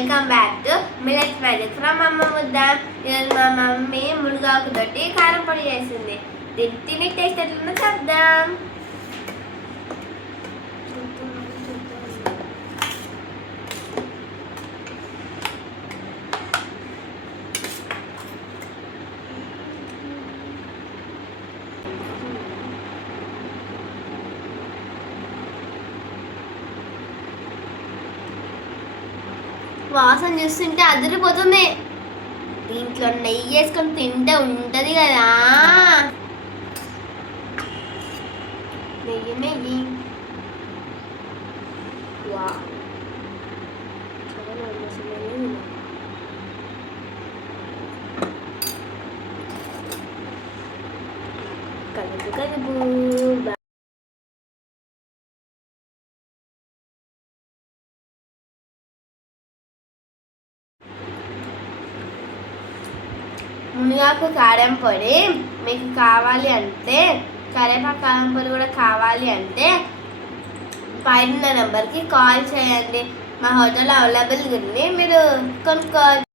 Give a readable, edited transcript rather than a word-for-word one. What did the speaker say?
Welcome back to millets magic from అమ్మ ముద్ద. ఈరోజు మా మమ్మీ మునగాకు తోటి కారం పొడి చేసింది. తిని టేస్ట్ ఎట్లుందో చూద్దాం. వాసన చూస్తుంటే అదిరిపోతుంది. దీంట్లో నెయ్యి వేసుకొని తింటే ఉంటుంది కదా. నెయ్యి నెయ్యి వా కలుపు కలుపు. మునగాకు కారం పొడి మీకు కావాలి అంటే, కరివేపాకు కారం పొడి కూడా కావాలి అంటే పైన నెంబర్కి కాల్ చేయండి. మా హోటల్ అవైలబుల్గా ఉంది, మీరు కొనుక్కోవచ్చు.